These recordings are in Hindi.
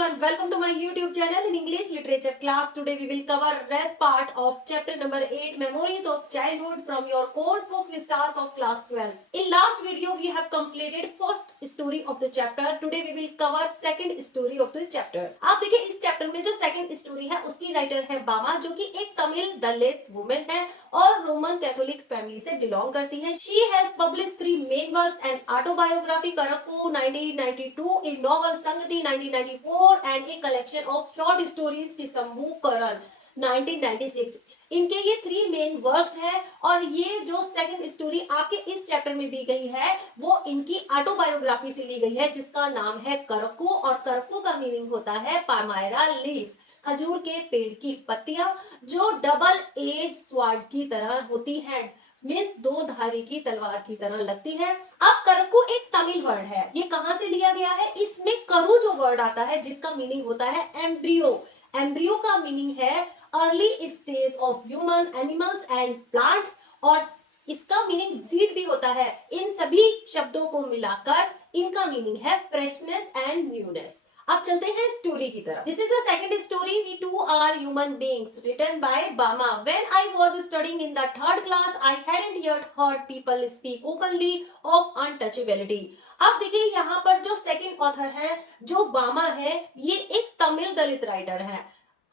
everyone, welcome to my YouTube channel in English Literature class. Today we will cover rest part of chapter number 8, Memories of Childhood from your course book Vistas of class 12. In last video we have completed first story of the chapter. Today we will cover second story of the chapter. आप देखिए इस चैप्टर में जो सेकंड स्टोरी है उसकी राइटर है बामा, जो कि एक तमिल दलित वुमेन है और रोमन कैथोलिक फैमिली से बिलोंग करती है. She has published 3 main works: an autobiography Karaku 1992, a novel Sangati 1994 and a collection of short stories Kisambhu Karan 1996. इनके ये 3 मेन वर्क्स है और ये जो सेकंड स्टोरी आपके इस चैप्टर में दी गई है वो इनकी ऑटोबायोग्राफी से ली गई है, जिसका नाम है करकू. और करकू का मीनिंग होता है पामायरा लीव्स, खजूर के पेड़ की पत्तियां जो डबल एज स्वार्ड की तरह होती हैं, मीन्स दो धारी की तलवार की तरह लगती है. अब करकू एक तमिल वर्ड है. ये कहां से लिया गया है? इसमें करु जो वर्ड आता है जिसका मीनिंग होता है एम्ब्रियो. एम्ब्रियो का मीनिंग है early stage of human, animals and plants, और इसका मीनिंग सीड भी होता है. इन सभी शब्दों को मिलाकर इनका मीनिंग है फ्रेशनेस एंड न्यूनेस. अब चलते हैं स्टोरी की तरफ. This is the second story. We to are human beings, written by Bama. When I was studying in the third class I hadn't yet heard people speak openly of untouchability. अब देखिए यहाँ पर जो सेकंड ऑथर है जो बामा है, ये एक तमिल दलित राइटर है.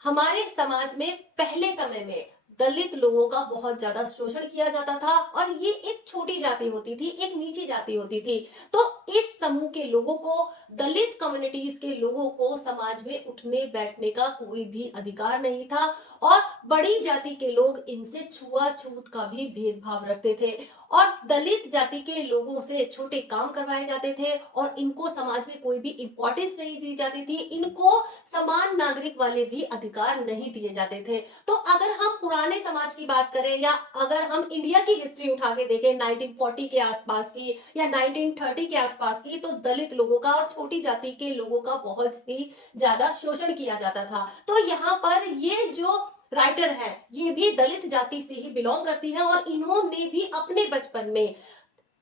हमारे समाज में पहले समय में दलित लोगों का बहुत ज्यादा शोषण किया जाता था और ये एक छोटी जाति होती थी, एक नीची जाति होती थी. तो इस समूह के लोगों को, दलित कम्युनिटीज के लोगों को समाज में उठने बैठने का कोई भी अधिकार नहीं था और बड़ी जाति के लोग इनसे छुआछूत का भी भेदभाव रखते थे और दलित जाति के लोगों से छोटे काम करवाए जाते थे और इनको समाज में कोई भी इंपॉर्टेंस नहीं दी जाती थी. इनको समान नागरिक वाले भी अधिकार नहीं दिए जाते थे. तो अगर हम पुराने समाज की बात करें या अगर हम इंडिया की हिस्ट्री उठा के देखें 1940 के आसपास की या 1930 के आसपास की, तो दलित लोगों का और छोटी जाति के लोगों का बहुत ही ज्यादा शोषण किया जाता था. तो यहाँ पर ये जो राइटर है ये भी दलित जाति से ही बिलोंग करती है और इन्होंने भी अपने बचपन में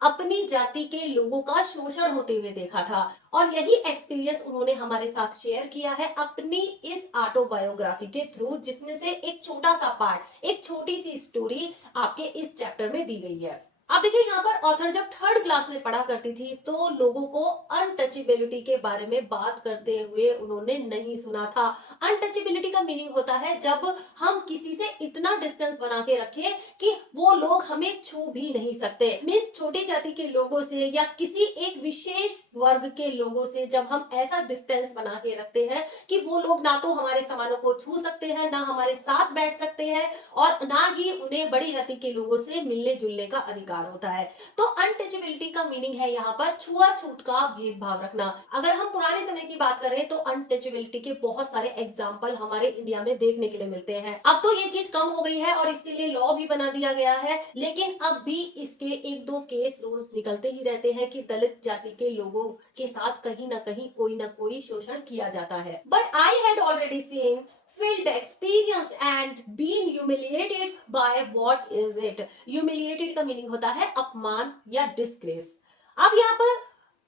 अपनी जाति के लोगों का शोषण होते हुए देखा था और यही एक्सपीरियंस उन्होंने हमारे साथ शेयर किया है अपनी इस ऑटोबायोग्राफी के थ्रू, जिसमें से एक छोटा सा पार्ट, एक छोटी सी स्टोरी आपके इस चैप्टर में दी गई है. अब देखिए यहाँ पर ऑथर जब थर्ड क्लास में पढ़ा करती थी तो लोगों को अनटचेबिलिटी के बारे में बात करते हुए उन्होंने नहीं सुना था. अनटचेबिलिटी का मीनिंग होता है जब हम किसी से इतना डिस्टेंस बना के रखें कि वो लोग हमें छू भी नहीं सकते. मीन्स छोटी जाति के लोगों से या किसी एक विशेष वर्ग के लोगों से जब हम ऐसा डिस्टेंस बना के रखते हैं कि वो लोग ना तो हमारे सामानों को छू सकते हैं, ना हमारे साथ बैठ सकते हैं और ना ही उन्हें बड़ी जाति के लोगों से मिलने जुलने का अधिकार होता है. तो अनटचेबिलिटी का मीनिंग है यहाँ पर छुआछूत का भेदभाव रखना. अगर हम पुराने समय की बात करें तो अनटचेबिलिटी के बहुत सारे एग्जाम्पल हमारे इंडिया में देखने के लिए मिलते हैं. अब तो ये चीज कम हो गई है और इसके लिए लॉ भी बना दिया गया है, लेकिन अब भी इसके एक दो केस रोज निकलते ही रहते हैं कि दलित जाति के लोगों के साथ कहीं ना कोई शोषण किया जाता है. But I had already seen, felt, experienced and been humiliated by what is it. Humiliated का मीनिंग होता है अपमान या डिस्ग्रेस. अब यहाँ पर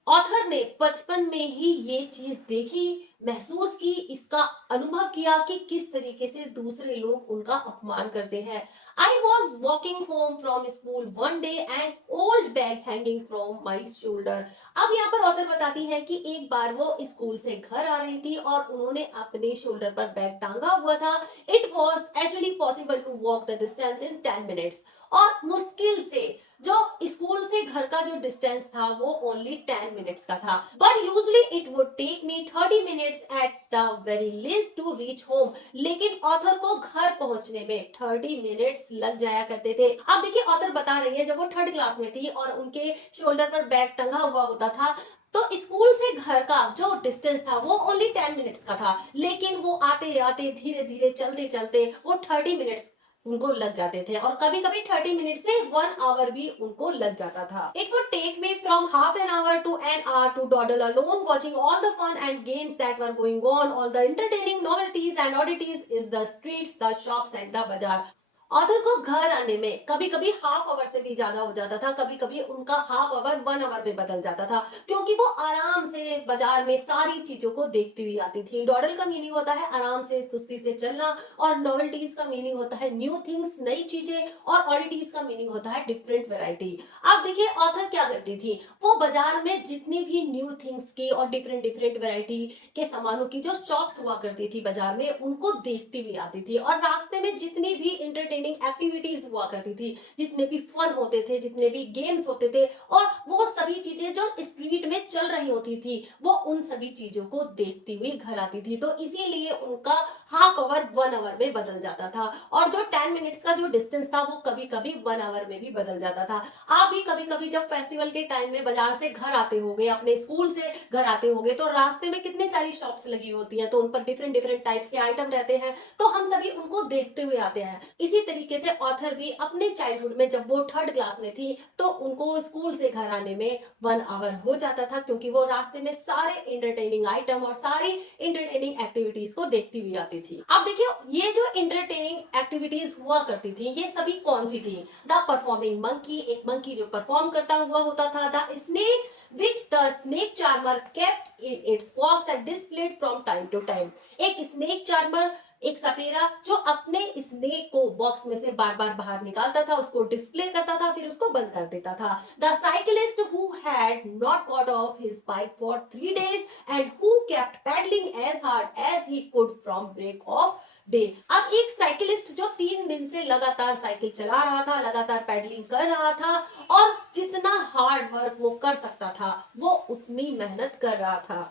ऑथर ने बचपन में ही ये चीज देखी, महसूस की, इसका अनुभव किया कि किस तरीके से दूसरे लोग उनका अपमान करते हैं. I was walking home from school one day and old bag hanging from my shoulder. अब यहाँ पर ऑथर बताती है कि एक बार वो स्कूल से घर आ रही थी और उन्होंने अपने शोल्डर पर बैग टांगा हुआ था. It was actually possible to walk the distance in 10 minutes. और मुश्किल से जो स्कूल से घर का जो डिस्टेंस था वो ओनली 10 मिनट्स का था. But usually it would take me 30 minutes at the very least to reach home. लेकिन ऑथर को घर पहुंचने में 30 मिनट्स लग जाया करते थे. अब देखिए ऑथर बता रही है जब वो थर्ड क्लास में थी और उनके शोल्डर पर बैग टंगा हुआ होता था तो स्कूल से घर का जो डिस्टेंस था वो ओनली 10 मिनट्स का था, लेकिन वो आते आते धीरे धीरे चलते चलते वो 30 मिनट्स उनको लग जाते थे और कभी कभी 30 मिनट से 1 आवर भी उनको लग जाता था. It would take me from half an hour to an hour to dawdle alone watching all the fun and games that were going on, all the entertaining novelties and oddities is the streets, the shops and the bazaar. Author को घर आने में कभी कभी हाफ आवर से भी ज्यादा हो जाता था, कभी कभी उनका हाफ आवर 1 आवर में बदल जाता था, क्योंकि वो आराम से बाजार में सारी चीजों को देखती हुई आती थी। डॉडल का मीनिंग होता है आराम से सुस्ती से चलना, और नॉवेल्टीज का मीनिंग होता है न्यू थिंग्स, नई चीजें, और ऑडिटीज का मीनिंग होता है डिफरेंट वैरायटी। अब देखिए ऑथर क्या करती थी, वो बाजार में जितनी भी न्यू थिंग्स की और डिफरेंट डिफरेंट वैरायटी के सामानों की जो शॉप्स हुआ करती थी बाजार में, उनको देखती हुई आती थी, और रास्ते में जितनी भी एंटरटेनिंग एक्टिविटीज हुआ करती थी, जितने भी फन होते थे, जितने भी गेम्स होते थे, और वो सभी चीजें जो स्ट्रीट में चल रही होती थी, वो उन सभी चीजों को देखती हुई घर आती थी। तो इसीलिए उनका हाफ आवर 1 आवर में बदल जाता था, और जो 10 मिनट्स का जो डिस्टेंस था वो कभी कभी 1 आवर में भी बदल जाता था। आप भी कभी कभी जब फेस्टिवल के टाइम में बाजार से घर आते होंगे, अपने स्कूल से घर आते होंगे, तो रास्ते में कितनी सारी शॉप्स लगी होती हैं, तो उन पर डिफरेंट डिफरेंट टाइप्स के आइटम रहते हैं, तो हम सभी उनको देखते हुए आते हैं। इसी तरीके से ऑथर भी अपने चाइल्डहुड में जब वो 3rd क्लास में थी, तो उनको स्कूल से घर आने में 1 आवर हो जाता था, क्योंकि वो रास्ते में सारे एंटरटेनिंग आइटम और सारी एंटरटेनिंग एक्टिविटीज को देखती हुई आती थी। अब देखिए ये जो एंटरटेनिंग एक्टिविटीज हुआ करती थी, ये सभी कौन सी थी? द परफॉर्मिंग मंकी, एक मंकी जो परफॉर्म करता हुआ होता था। The snake which the snake charmer kept in its box and displayed from time to time, एक स्नेक चार्मर, एक सपेरा जो अपने स्नेक को बॉक्स में से बार बार बाहर निकालता था, उसको डिस्प्ले करता था, फिर उसको बंद कर देता था। The cyclist who had not got off his bike for 3 days and who kept pedaling as hard as he could from break of day. अब एक साइकिलिस्ट जो 3 दिन से लगातार साइकिल चला रहा था, लगातार पैडलिंग कर रहा था, और जितना हार्ड वर्क वो कर सकता था, वो उतनी मेहनत कर रहा था।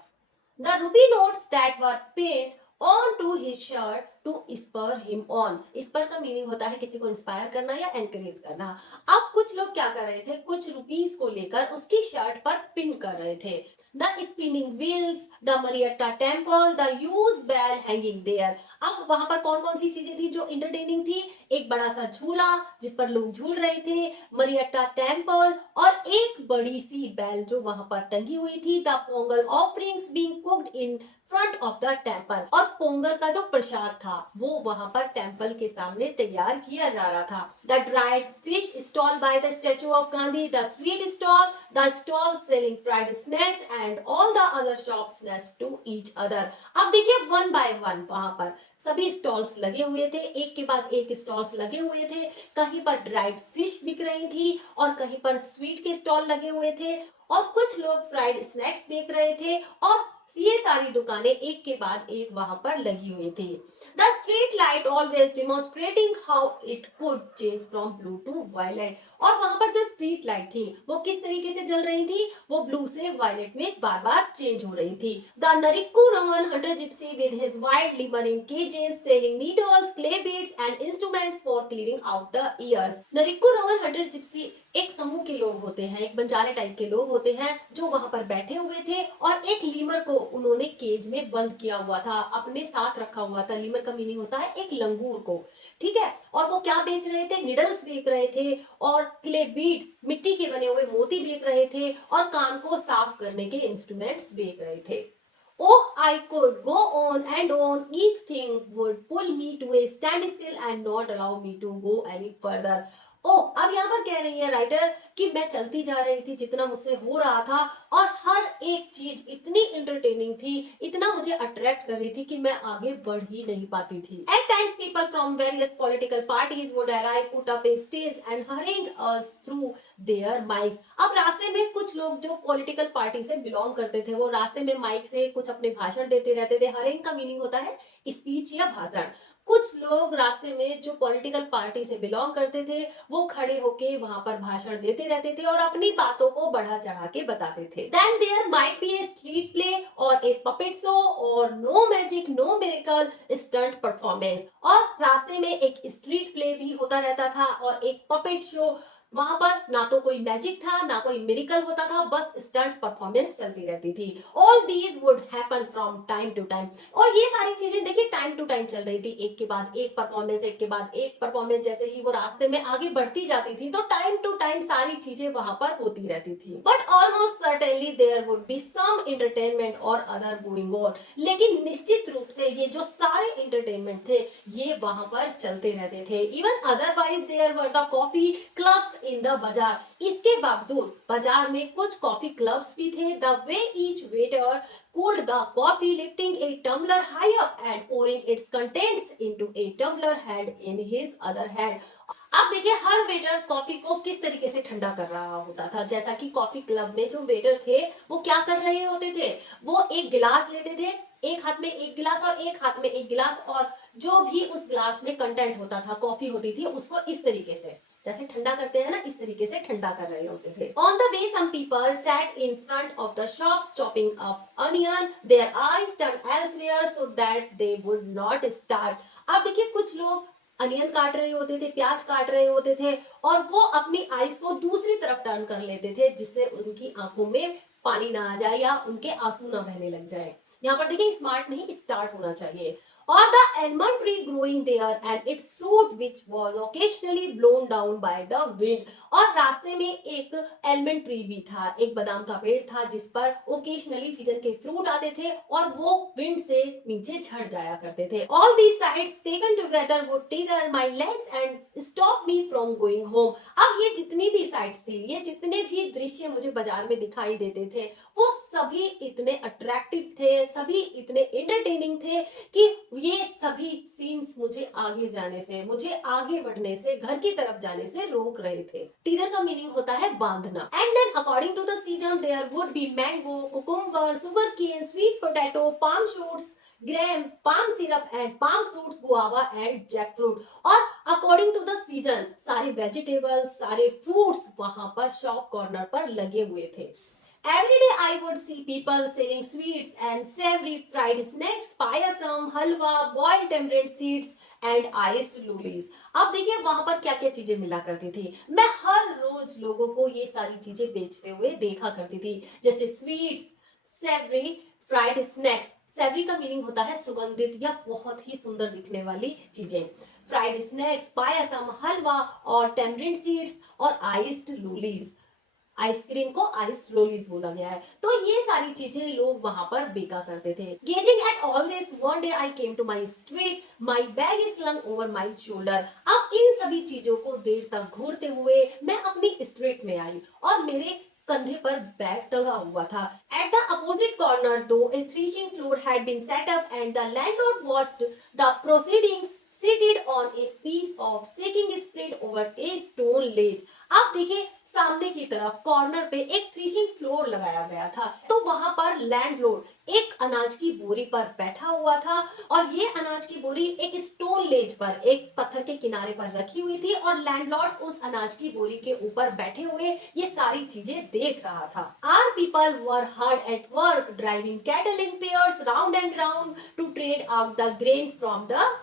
The rupee notes that were pinned onto his shirt to spur him on. spur का मीनिंग होता है किसी को इंस्पायर करना या एनकरेज करना। अब कुछ लोग क्या कर रहे थे, कुछ रुपीस को लेकर उसकी शर्ट पर पिन कर रहे थे। The spinning wheels, the Mariyatta temple, the huge bell hanging there. अब वहां पर कौन कौन सी चीजें थी जो इंटरटेनिंग थी? एक बड़ा सा झूला जिस पर लोग झूल रहे थे, मरियट्टा टेम्पल, और एक बड़ी सी बेल जो वहां पर टंगी हुई थी। The Pongal offerings being cooked in front of the temple, और पोंगल का जो प्रसाद था वो वहां पर टेम्पल के सामने तैयार किया जा रहा था। The dried fish stall by the statue of Gandhi, the sweet stall, the stall selling fried snacks and all the other shops next to each other. अब देखिए 1 by 1 वहां पर सभी स्टॉल्स लगे हुए थे, एक के बाद एक स्टॉल्स लगे हुए थे। कहीं पर ड्राइड फिश बिक रही थी, और कहीं पर स्वीट के स्टॉल लगे हुए थे, और कुछ लोग फ्राइड स्नैक्स बेच रहे थे, और ये सारी दुकानें एक के बाद एक वहां पर लगी हुई थी। The street light always demonstrating how it could change from blue to violet, और वहां पर जो स्ट्रीट लाइट थी वो किस तरीके से जल रही थी, वो ब्लू से वायलेट में बार बार चेंज हो रही थी। The Narikkuravan hunter gypsy with his wild glimmering cages selling needles, clay beads and instruments for cleaning out the ears. Narikkuravan hunter gypsy एक समूह के लोग होते हैं, एक बंजारे टाइप के लोग होते हैं जो वहां पर बैठे हुए थे, और एक लीमर को उन्होंने केज में बंद किया हुआ था, अपने साथ रखा हुआ था। लीमर का मीनिंग होता है एक लंगूर को, ठीक है। और वो क्या बेच रहे थे? निडल्स बेच रहे थे, और क्ले बीड्स, मिट्टी के बने हुए मोती बेच रहे थे, और कान को साफ करने के इंस्ट्रूमेंट्स बेच रहे थे। Oh, I could go on and on. Each thing would pull me to a standstill and not allow me to go any further. ओ, अब यहाँ पर कह रही है राइटर कि मैं चलती जा रही थी जितना मुझसे हो रहा था, और हर एक चीज इतनी इंटरटेनिंग थी, इतना मुझे अट्रैक्ट कर रही थी कि मैं आगे बढ़ ही नहीं पाती थी। At times people from various political parties would arrive, put up a stage and harangue us through their mics. अब रास्ते में कुछ लोग जो पॉलिटिकल पार्टी से बिलोंग करते थे, वो रास्ते में माइक से कुछ अपने भाषण देते रहते थे। हरेंग का मीनिंग होता है स्पीच या भाषण। कुछ लोग रास्ते में जो पॉलिटिकल पार्टी से बिलोंग करते थे, वो खड़े होके वहां पर भाषण देते रहते थे, और अपनी बातों को बढ़ा चढ़ा के बताते थे। Then there might be a street play or a puppet show or no magic, no miracle, stunt performance. और रास्ते में एक स्ट्रीट प्ले भी होता रहता था, और एक पपेट शो, वहां पर ना तो कोई मैजिक था, ना कोई मिरेकल होता था, बस स्टंट परफॉर्मेंस चलती रहती थी। All these would happen from time to time. और ये सारी चीजें देखिए टाइम टू टाइम चल रही थी, एक के बाद एक परफॉर्मेंस, एक के बाद एक परफॉर्मेंस। जैसे ही वो रास्ते में आगे बढ़ती जाती थी तो टाइम टू टाइम सारी चीजें वहां पर होती रहती थी। But almost certainly there would be some entertainment or other going on. लेकिन निश्चित रूप से ये जो सारे एंटरटेनमेंट थे ये वहां पर चलते रहते थे। Even otherwise there were the coffee clubs in the bazaar. इसके बावजूद बाजार में कुछ कॉफी क्लब्स भी थे। The way each waiter cooled the coffee, lifting a tumbler high up and pouring its contents into a tumbler hand in his other hand. अब देखिए हर वेटर कॉफी को किस तरीके से ठंडा कर रहा होता था। जैसा कि कॉफी क्लब में जो वेटर थे वो क्या कर रहे होते थे, वो एक गिलास लेते थे, एक हाथ में एक गिलास और एक हाथ में एक गिलास, और जो भी उस गिलास में कंटेंट होता था, कॉफी होती थी, उसको इस तरीके से जैसे ठंडा करते हैं ना, इस तरीके से ठंडा कर रहे होते थे। On the way some people sat in front of the shops chopping up onion, their eyes turn elsewhere so that they would not starve. अब देखिए कुछ लोग अनियन काट रहे होते थे, प्याज काट रहे होते थे, और वो अपनी आईज को दूसरी तरफ टर्न कर लेते थे जिससे उनकी आंखों में पानी ना आ जाए या उनके आंसू ना बहने लग जाए। यहाँ पर देखिए स्मार्ट नहीं स्टार्ट होना चाहिए। और the almond tree growing there and its fruit which was occasionally blown down by the wind। और रास्ते में एक एलमंड ट्री भी था, एक बादाम का पेड़ था जिस पर ओकेशनली फिजन के फ्रूट आते थे और वो विंड से नीचे झड़ जाया करते थे। All these sights taken together would trigger my legs and stop me from going home। अब ये जितनी भी साइट्स थी, ये जितने भी दृश्य मुझे बाजार में दिखाई देते थे, वो सभी इतने अट्रैक्टिव थे, सभी इतने एंटरटेनिंग थे कि ये सभी सीन्स मुझे आगे जाने से, मुझे आगे बढ़ने से, घर की तरफ जाने से रोक रहे थे। टीजर का मीनिंग होता है बांधना। And then according to the season there would be mango, cucumber, sugar cane, sweet potato, palm shoots, gram, palm syrup and palm fruits, guava and jack fruit. और अकॉर्डिंग टू द सीजन सारे वेजिटेबल्स, सारे फ्रूट्स वहां पर शॉप कॉर्नर पर लगे हुए थे। Every day I would see people selling sweets and savory fried snacks, payasam, halwa, boiled tamarind seeds and iced lollies। अब देखिए वहां पर क्या क्या चीजें मिला करती थी। मैं हर रोज लोगों को ये सारी चीजें बेचते हुए देखा करती थी, जैसे sweets, savoury, fried snacks. Savoury का मीनिंग होता है सुगंधित या बहुत ही सुंदर दिखने वाली चीजें। फ्राइड स्नैक्स, पायसम, हलवा और टेमरिंड सीड्स और आइस्ड लूलीज। आइसक्रीम को आइस लोलीज बोला गया है। तो ये सारी चीजें लोग वहां पर बेचा करते थे। Gazing at all this one day I came to my street, my bag is slung over my shoulder. अब इन सभी चीजों को देर तक घूरते हुए मैं अपनी स्ट्रीट में आई और मेरे कंधे पर बैग टंगा हुआ था। At the opposite corner though a threshing floor had been set up and the landlord watched the proceedings seated on a piece of shaking spread over a stone ledge। आप देखिए सामने की तरफ कॉर्नर पे एक थ्रेशिंग फ्लोर लगाया गया था, तो वहां पर लैंडलॉर्ड एक अनाज की बोरी पर बैठा हुआ था और ये अनाज की बोरी एक स्टोन लेज पर, एक पत्थर के किनारे पर रखी हुई थी और लैंडलॉर्ड उस अनाज की बोरी के ऊपर बैठे हुए ये सारी चीजें देख रहा था। Our people were hard at work driving cattle in pairs round and round to tread out the grain from the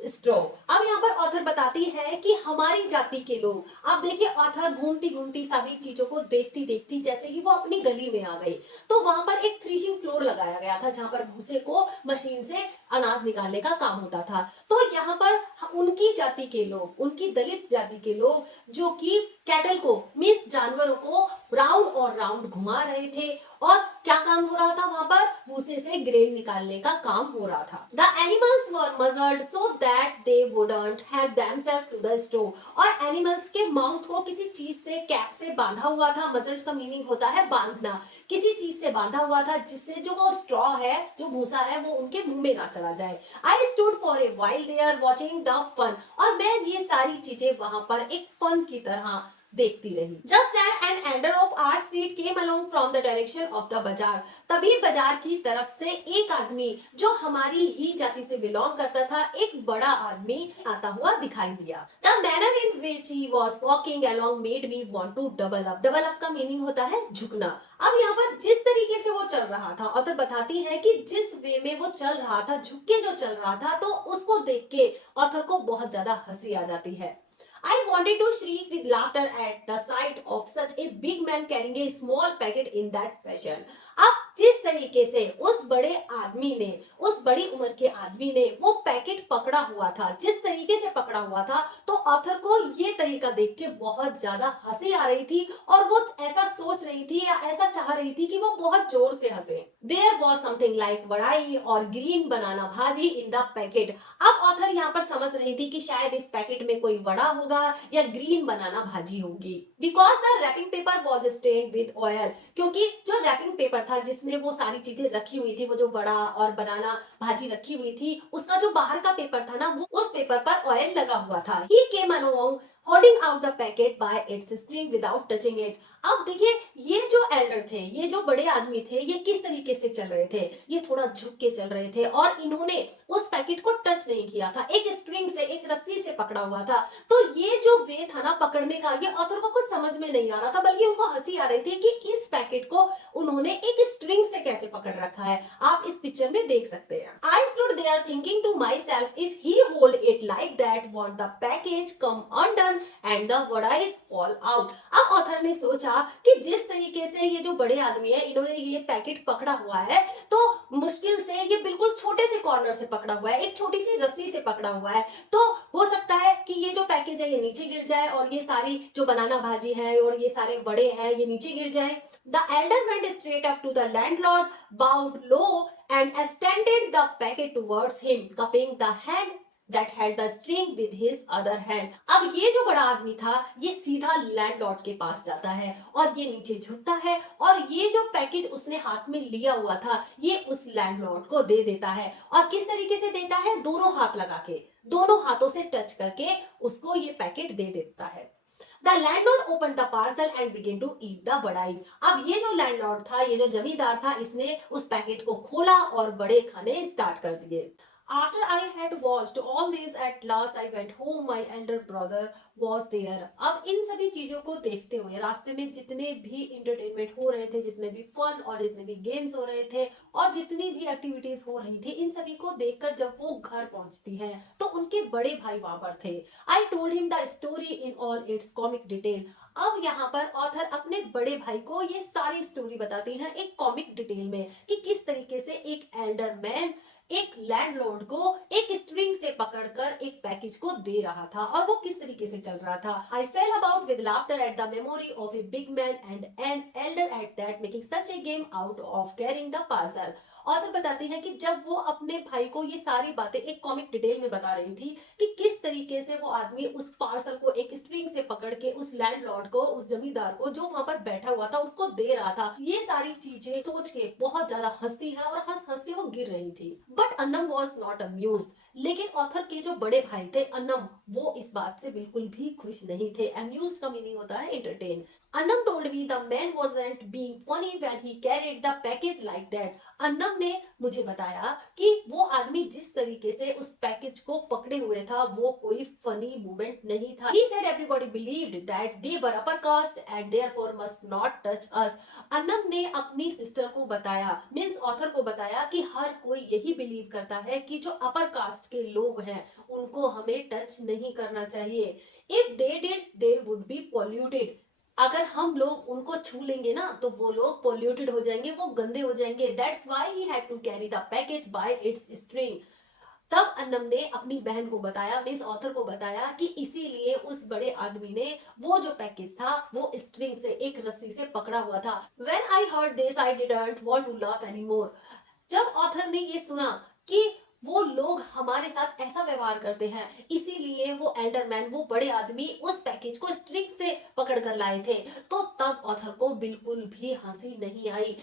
straw. अब यहाँ पर ऑथर बताती है कि हमारी जाति के लोग, आप देखिए ऑथर घूमती घूमती सभी चीजों को देखती देखती जैसे ही वो अपनी गली में आ गई तो वहां पर एक थ्रेशिंग फ्लोर लगाया गया था जहां पर भूसे को मशीन से अनाज निकालने का काम होता था। तो यहाँ पर उनकी जाति के लोग, उनकी दलित जाति के लोग जो कि कैटल को मींस जानवरों को राउंड और राउंड घुमा रहे थे और क्या काम हो रहा था वहां पर, भूसे से ग्रेन निकालने का काम हो रहा था। The animals were muzzled so that they wouldn't have themselves to the straw. और एनिमल्स के माउथ को किसी चीज से, कैप से बांधा हुआ था। मजर्ड का मीनिंग होता है बांधना, किसी चीज से बांधा हुआ था जिससे जो वो स्ट्रॉ है, जो भूसा है, वो उनके मुंह में ना चला जाए। I stood for a while there watching the fun. और मैं ये सारी चीजें वहां पर एक फन की तरह देखती रही। Just then an elder of our street came along from the direction of the bazaar. तभी बाजार की तरफ से एक आदमी जो हमारी ही जाति से बिलोंग करता था, एक बड़ा आदमी आता हुआ दिखाई दिया। The manner in which he was walking along made me want to double up. Double up का मीनिंग होता है झुकना। अब यहाँ पर जिस तरीके से वो चल रहा था, ऑथर बताती है कि जिस वे में वो चल रहा था, झुक के जो चल रहा था, तो उसको देख के ऑथर को बहुत ज्यादा हंसी आ जाती है। I wanted to shriek with laughter at the sight of such a big man carrying a small packet in that fashion. अब जिस तरीके से उस बड़े आदमी ने, उस बड़ी उम्र के आदमी ने वो पैकेट पकड़ा हुआ था, जिस तरीके से पकड़ा हुआ था, तो ऑथर को ये तरीका देख के बहुत ज्यादा हंसी आ रही थी और वो ऐसा सोच रही थी या ऐसा चाह रही थी कि वो बहुत जोर से हंसे. There was something like वड़ाई और ग्रीन बनाना भाजी in the packet. अब ऑथर यहाँ पर समझ रही थी कि शायद इस पैकेट में कोई वड़ा होगा या ग्रीन बनाना भाजी होगी. Because the wrapping paper was stained with oil, क्योंकि जो रैपिंग पेपर था जिसमें वो सारी चीजें रखी हुई थी, वो जो वड़ा और बनाना भाजी रखी हुई थी, उसका जो बाहर का पेपर था ना, वो उस पेपर पर ऑयल लगा हुआ था. He came along holding out the packet by its string without touching it. अब देखिए, ये जो एल्डर थे, ये जो बड़े आदमी थे, ये किस तरीके से चल रहे थे, ये थोड़ा झुक के चल रहे थे और इन्होंने उस पैकेट को टच नहीं किया था, एक स्ट्रिंग से, एक रस्सी से पकड़ा हुआ था. तो ये जो वे था ना पकड़ने का, ये ऑथर को कुछ समझ में नहीं आ रहा था, बल्कि उनको हंसी आ रही थी कि इस पैकेट को उन्होंने एक स्ट्रिंग से कैसे पकड़ रखा है. आप इस पिक्चर में देख सकते हैं. I stood there thinking to myself, if he hold it like that, won't the package come undone and the वड़ाइस fall out. अब ऑथर ने सोचा कि जिस तरीके से ये जो बड़े आदमी है, इन्होंने ये पैकेट पकड़ा हुआ है, तो मुश्किल से ये बिल्कुल छोटे से कॉर्नर से पकड़ा हुआ है, एक छोटी सी रस्सी से पकड़ा हुआ है, तो हो सकता है कि ये जो पैकेज है ये नीचे गिर जाए और ये सारी जो बनाना भाजी है और ये सारे बड़े हैं ये नीचे गिर जाए. The elder went straight up to the landlord, bowed low and extended the packet towards him, cupping the hand that held the string with his other hand. अब ये जो बड़ा आदमी था, ये सीधा लैंडलॉर्ड के पास जाता है और ये नीचे झुकता है और ये जो पैकेज उसने हाथ में लिया हुआ था, ये उस लैंडलॉर्ड को दे देता है. और किस तरीके से देता है? दोनों हाथ लगा के, दोनों हाथों से टच करके उसको ये पैकेट दे देता है. The landlord opened the parcel and began to eat the वड़ाइस. अब ये जो लैंडलॉर्ड था, ये जो जमींदार था, इसने उस पैकेट को खोला और बड़े खाने स्टार्ट कर दिए. After I had watched all this, at last I went home. My elder brother was there. अब इन सभी चीजों को देखते हुए रास्ते में जितने भी इंटरटेनमेंट हो रहे थे, जितने भी फन और जितने भी गेम्स हो रहे थे और जितनी भी एक्टिविटीज हो रही थी, इन सभी को देखकर जब वो घर पहुंचती हैं, तो उनके बड़े भाई वहां पर थे. I told him the story in all its comic detail. अब यहाँ पर ऑथर अपने बड़े भाई को ये सारी स्टोरी बताती हैं एक कॉमिक डिटेल में कि किस तरीके से एक एल्डर मैन एक लैंडलॉर्ड को एक स्ट्रिंग से पकड़कर एक पैकेज को दे रहा था और वो किस तरीके से चल रहा था. I fell about with laughter at the memory of a big man and an elder at that making such a game out of carrying the parcel. Author बताती है कि जब वो अपने भाई को ये सारी बातें एक कॉमिक डिटेल में बता रही थी कि किस तरीके से वो आदमी उस पार्सल को एक स्ट्रिंग से पकड़ के उस लैंडलॉर्ड को, उस जमींदार को जो वहां पर बैठा हुआ था, उसको दे रहा था, ये सारी चीजें सोच के बहुत ज्यादा हंसती है और हंस हंस के वो गिर रही थी. But Annam was not amused. लेकिन ऑथर के जो बड़े भाई थे अन्नम, वो इस बात से बिल्कुल भी खुश नहीं थे. अम्यूज्ड का मीनिंग होता है entertain. Annam told me the man wasn't being funny when he carried the package like that. Annam ने मुझे बताया कि वो आदमी जिस तरीके से उस पैकेज को पकड़े हुए था, वो कोई फनी मूवमेंट नहीं था. He said everybody believed that they were upper caste and therefore must not touch us. अन्नम ने अपनी सिस्टर को बताया, मीन्स ऑथर को बताया कि हर कोई यही बिलीव करता है कि जो अपर कास्ट के लोग हैं उनको हमें टच नहीं करना चाहिए. If they did, they would be polluted. अगर हम लोग उनको छू लेंगे ना तो वो लोग पोल्यूटेड हो जाएंगे, वो गंदे हो जाएंगे. That's why he had to carry the package by its string. तब अन्नम ने अपनी बहन को बताया, मिस ऑथर को बताया कि इसीलिए उस बड़े आदमी ने वो जो पैकेज था वो स्ट्रिंग से, एक रस्सी से पकड़ा हुआ था. When I heard this, I didn't want to laugh anymore. जब ऑथर ने ये सुना कि वो लोग हमारे साथ ऐसा व्यवहार करते हैं, इसीलिए वो एल्डरमैन, वो बड़े आदमी उस पैकेज को स्ट्रिंग से पकड़ कर लाए थे, तो तब ऑथर को बिल्कुल भी हंसी नहीं आई.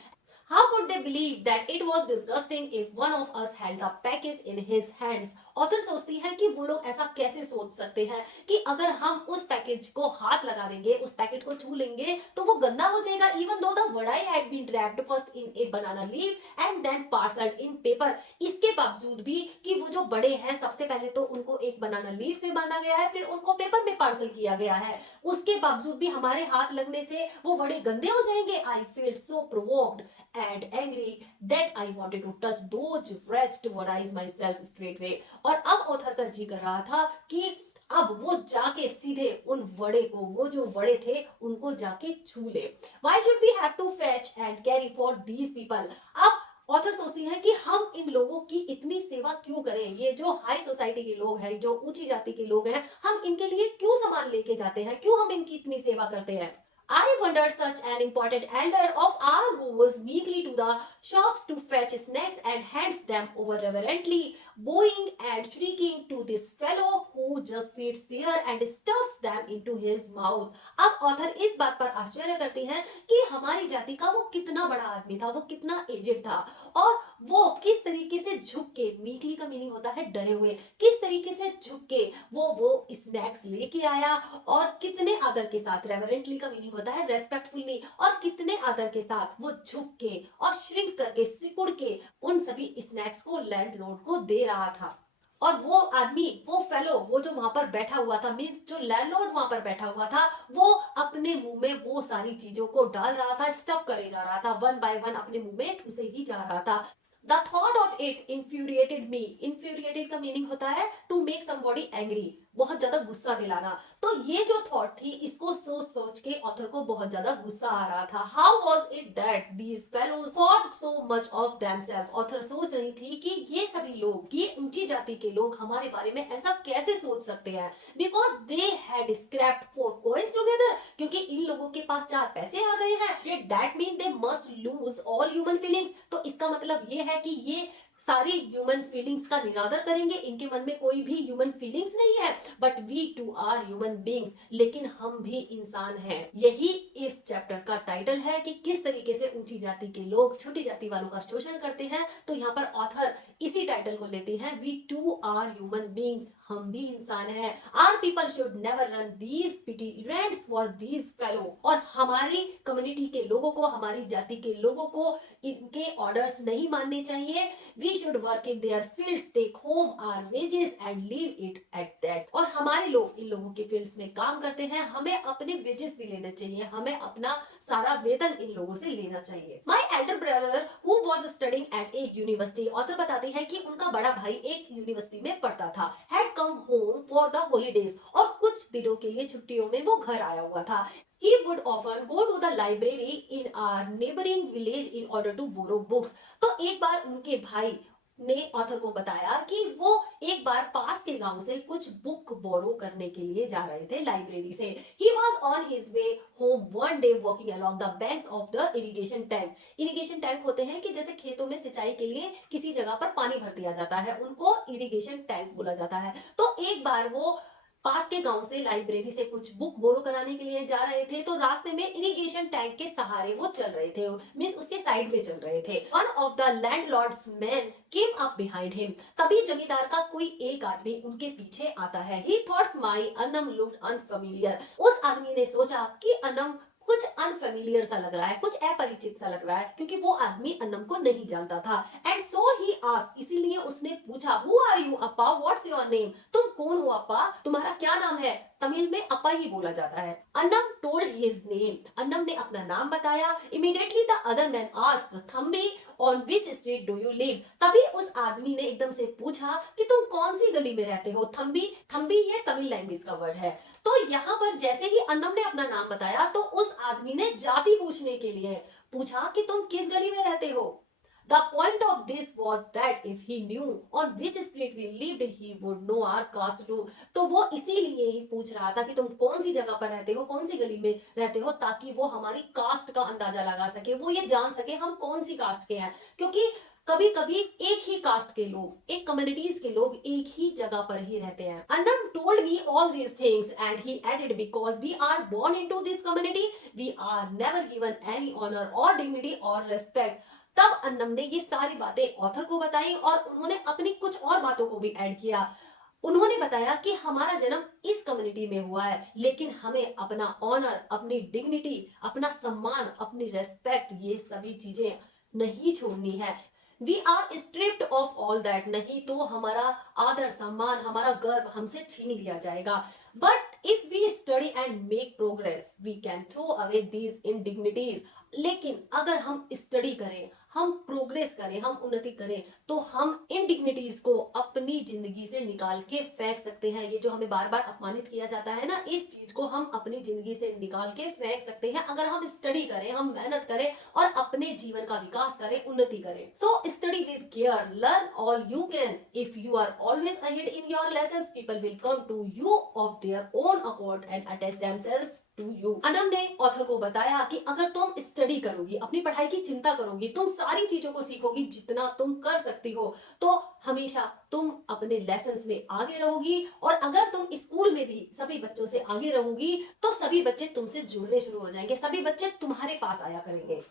How could they believe that it was disgusting if one of us held the package in his hands? Author सोचती है कि वो लोग ऐसा कैसे सोच सकते हैं कि अगर हम उस पैकेज को हाथ लगा देंगे, उस पैकेट को छू लेंगे तो वो गंदा हो जाएगा. Even though the vadai had been wrapped first in a banana leaf and then parceled in paper. इसके बावजूद भी कि वो जो बड़े हैं, सबसे पहले तो उनको एक बनाना लीफ में बांधा गया है, फिर उनको पेपर में पार्सल किया गया है, उसके बावजूद भी हमारे हाथ लगने से वो बड़े गंदे हो जाएंगे. I felt so provoked and angry that I wanted to touch those wretched vadais myself straightway. और अब ऑथर का जी कर रहा था कि अब वो जाके सीधे उन वड़े को, वो जो वड़े थे उनको जाके छू ले। Why should we have to fetch and carry for these people? अब ऑथर सोचती है कि हम इन लोगों की इतनी सेवा क्यों करें, ये जो हाई सोसाइटी के लोग हैं, जो ऊंची जाति के लोग हैं, हम इनके लिए क्यों सामान लेके जाते हैं, क्यों हम इनकी इतनी सेवा करते हैं। I wondered such an important elder of our goes meekly to the shops to fetch snacks and hands them over reverently, bowing and shrieking to this fellow who just sits there and stuffs them into his mouth. अब ऑथर इस बात पर आश्चर्य करती हैं कि हमारी जाति का वो कितना बड़ा आदमी था, वो कितना एजेड था, और वो किस तरीके से झुक के, मीकली का मीनिंग होता है डरे हुए, किस तरीके से झुक के वो स्नैक्स लेके आया, और कितने आदर के साथ, रेवरेंटली का मीनिंग होता है रेस्पेक्टफुली, और कितने आदर के साथ वो झुक के और श्रिंक करके, सिकुड़ के उन सभी स्नैक्स को लैंडलॉर्ड को दे रहा था। और वो आदमी, वो फेलो, वो जो वहां पर बैठा हुआ था, मीन्स जो लैंडलॉर्ड वहां पर बैठा हुआ था, वो अपने मुंह में वो सारी चीजों को डाल रहा था, स्टफ करे जा रहा था, वन बाय वन अपने मुंह में ठूसे ही जा रहा था। The thought of it infuriated me. Infuriated का मीनिंग होता है to make somebody angry, बहुत ज्यादा गुस्सा दिलाना। तो ये जो थॉट थी, इसको सोच सोच के ऑथर को बहुत ज्यादा गुस्सा आ रहा था। How was it that these fellows thought so much of themselves? Author सोच रही थी कि ये सभी लोग, ये ऊंची जाति के लोग हमारे बारे में ऐसा कैसे सोच सकते हैं। Because they had scrapped 4 coins together, क्योंकि इन लोगों के पास 4 पैसे आ गए हैं। Did that mean they must lose all human feelings? तो इसका मतलब ये है कि ये सारी ह्यूमन फीलिंग्स का निरादर करेंगे, इनके मन में कोई भी ह्यूमन फीलिंग्स नहीं है। But we to are human beings, लेकिन हम भी इंसान हैं। यही इस चैप्टर का टाइटल है कि किस तरीके से ऊंची जाति के लोग छोटी जाति वालों का शोषण करते हैं। तो यहाँ पर ऑथर इसी टाइटल को लेती हैं, we to are human beings, हम भी इंसान हैं। Our people should never run these pity events for these fellow, और हमारी कम्युनिटी के लोगों को, हमारी जाति के लोगों को इनके ऑर्डर्स नहीं मानने चाहिए। We should work in their fields, take home our wages and leave it at that. और हमारे लोग इन लोगों के फील्ड्स में काम करते हैं, हमें अपने वेजेस भी लेने चाहिए, हमें अपना सारा वेतन इन लोगों से लेना चाहिए। My elder brother who was studying at a university, author बताती है कि उनका बड़ा भाई एक यूनिवर्सिटी में पढ़ता था, had come home for the holidays, और कुछ दिनों के लिए छुट्टियों में वो घर आया हुआ था। He would often go to the library in our neighboring village in order to borrow books. तो एक बार उनके भाई ने ऑथर को बताया कि वो एक बार पास के गांव से कुछ बुक बोरो करने के लिए जा रहे थे लाइब्रेरी से। He was on his way home one day walking along the banks of the irrigation tank. Irrigation tank होते हैं कि जैसे खेतों में सिंचाई के लिए किसी जगह पर पानी भर दिया जाता है, उनको इरिगेशन टैंक बोला जाता है। तो एक बार वो पास के गांव से लाइब्रेरी से कुछ बुक बोरो कराने के लिए जा रहे थे, तो रास्ते में इरिगेशन टैंक के सहारे वो चल रहे थे, मींस उसके साइड में चल रहे थे। One of the landlords man came up behind him, तभी जमींदार का कोई एक आदमी उनके पीछे आता है। He thoughts my Annam looked unfamiliar, उस आदमी ने सोचा कि अनम कुछ अनफेमिलियर सा लग रहा है, कुछ अपरिचित सा लग रहा है, क्योंकि वो आदमी अन्नम को नहीं जानता था। एंड सो ही आस्क्ड, इसीलिए उसने पूछा, who are you appa, what's your name, तुम कौन हो अप्पा, तुम्हारा क्या नाम है। तमिल में अप्पा ही बोला जाता है। अन्नम टोल्ड हिज नेम, अन्नम ने अपना नाम बताया। Immediately the other man asked, Thambi on which street do you live, तभी उस आदमी ने एकदम से पूछा कि तुम कौन सी गली में रहते हो। थम्बी, थम्बी ये तमिल लैंग्वेज का वर्ड है। तो यहाँ पर जैसे ही अन्नम ने अपना नाम बताया, तो उस आदमी ने जाति पूछने के लिए पूछा कि तुम किस गली में रहते हो। The point of this was that if he knew on which street we lived, he would know our caste too. तो वो इसीलिए ही पूछ रहा था कि तुम कौन सी जगह पर रहते हो, कौन सी गली में रहते हो, ताकि वो हमारी कास्ट का अंदाजा लगा सके, वो ये जान सके हम कौन सी कास्ट के हैं। क्योंकि कभी कभी एक ही कास्ट के लोग, एक कम्युनिटीज के लोग एक ही जगह पर ही रहते हैं। Annam told me all these things and he added, because we are born into this community we are never given any honour और डिग्निटी और रिस्पेक्ट। तब अन्नम ने ये सारी बातें ऑथर को बताई और उन्होंने अपनी कुछ और बातों को भी ऐड किया। उन्होंने बताया कि हमारा जन्म इस कम्युनिटी में हुआ है, लेकिन हमें अपना ऑनर, अपनी डिग्निटी, अपना सम्मान, अपनी रेस्पेक्ट, ये सभी चीजें नहीं छोड़नी है। We are stripped of all that, नहीं तो हमारा आदर, सम्मान, हमारा गर्व हमसे छीन लिया जाएगा। But if we study and make progress we can throw away these indignities, लेकिन अगर हम स्टडी करें, हम प्रोग्रेस करें, हम उन्नति करें, तो हम इन डिग्निटीज को अपनी जिंदगी से निकाल के फेंक सकते हैं। ये जो हमें बार बार अपमानित किया जाता है ना, इस चीज को हम अपनी जिंदगी से निकाल के फेंक सकते हैं अगर हम स्टडी करें, हम मेहनत करें और अपने जीवन का विकास करें, उन्नति करें। So study with care, learn all you can. If you are always ahead in your lessons, people will come to you of their own accord and attach themselves to you. Anam ने ऑथर को बताया कि अगर तुम स्टडी करोगी, अपनी पढ़ाई की चिंता करोगी, तुम सारी चीजों को सीखोगी जितना तुम कर सकती हो, तो हमेशा तुम अपने लेसन्स में आगे रहोगी। और अगर तुम स्कूल में भी सभी बच्चों से आगे रहोगी, तो सभी बच्चे तुमसे जुड़ने शुरू हो जाएंगे, सभी बच्चे तुम्हारे पास आया करेंगे।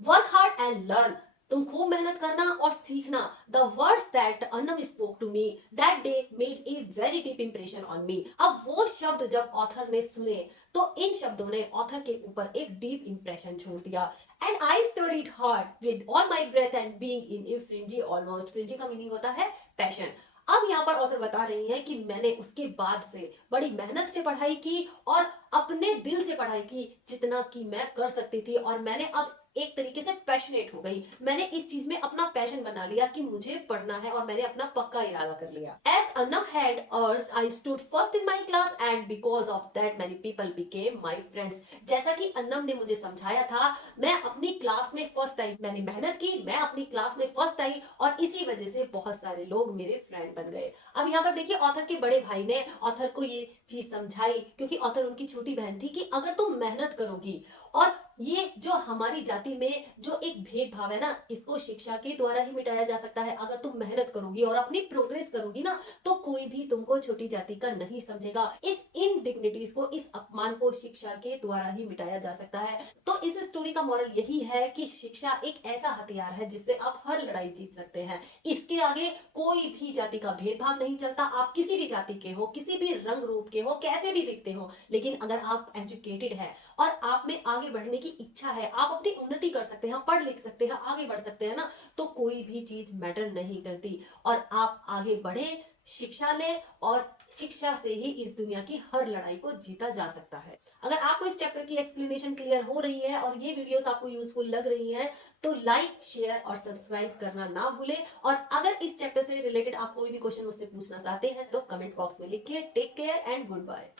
Work hard and learn. तुम खूब मेहनत करना और सीखना। The words that Annam spoke to me that day made a very deep impression on me. अब वो शब्द जब ऑथर ने सुने, तो इन शब्दों ने ऑथर के ऊपर एक डीप इंप्रेशन छोड़ दिया। And I studied hard with all my breath and being in a frenzy almost. Frenzy का मीनिंग होता है पैशन। अब यहाँ पर ऑथर बता रही हैं कि मैंने उसके बाद से बड़ी मेहनत से पढ़ाई की और अपने दिल से पढ़ाई की, जितना कि मैं कर सकती थी। और मैंने अब एक तरीके से पैशनेट हो गई, मैंने इस चीज में अपना पैशन बना लिया कि मुझे पढ़ना है और मैंने अपना पक्का इरादा कर लिया। As Annam had urged, I stood first in my class and because of that many people became my friends. जैसा कि अन्नम ने मुझे समझाया था, मैं अपनी क्लास में फर्स्ट आई, मैंने मेहनत की, मैं अपनी क्लास में फर्स्ट आई और इसी वजह से बहुत सारे लोग मेरे फ्रेंड बन गए। अब यहाँ पर देखिए, ऑथर के बड़े भाई ने ऑथर को ये चीज समझाई, क्योंकि ऑथर उनकी छोटी बहन थी, कि अगर तुम मेहनत करोगी, और ये जो हमारी जाति में जो एक भेदभाव है ना, इसको शिक्षा के द्वारा ही मिटाया जा सकता है। अगर तुम मेहनत करोगी और अपनी प्रोग्रेस करोगी ना, तो कोई भी तुमको छोटी जाति का नहीं समझेगा। इस इनडिग्निटीज को, इस अपमान को शिक्षा के द्वारा ही मिटाया जा सकता है। तो इस स्टोरी का मॉरल यही है कि शिक्षा एक ऐसा हथियार है जिससे आप हर लड़ाई जीत सकते हैं। इसके आगे कोई भी जाति का भेदभाव नहीं चलता। आप किसी भी जाति के हो, किसी भी रंग रूप के हो, कैसे भी दिखते हो, लेकिन अगर आप एजुकेटेड है और आप में आगे बढ़ने की इच्छा है, आप अपनी उन्नति कर सकते हैं, पढ़ लिख सकते हैं, आगे बढ़ सकते हैं ना, तो कोई भी चीज मैटर नहीं करती। और आप आगे बढ़े, शिक्षा लें, और शिक्षा से ही इस दुनिया की हर लड़ाई को जीता जा सकता है। अगर आपको इस चैप्टर की एक्सप्लेनेशन क्लियर हो रही है और ये वीडियोस आपको यूजफुल लग रही हैं, तो लाइक, शेयर और सब्सक्राइब करना ना भूलें। और अगर इस चैप्टर से रिलेटेड आप कोई भी क्वेश्चन मुझसे पूछना चाहते हैं, तो कमेंट बॉक्स में लिखिए। Take care and good bye.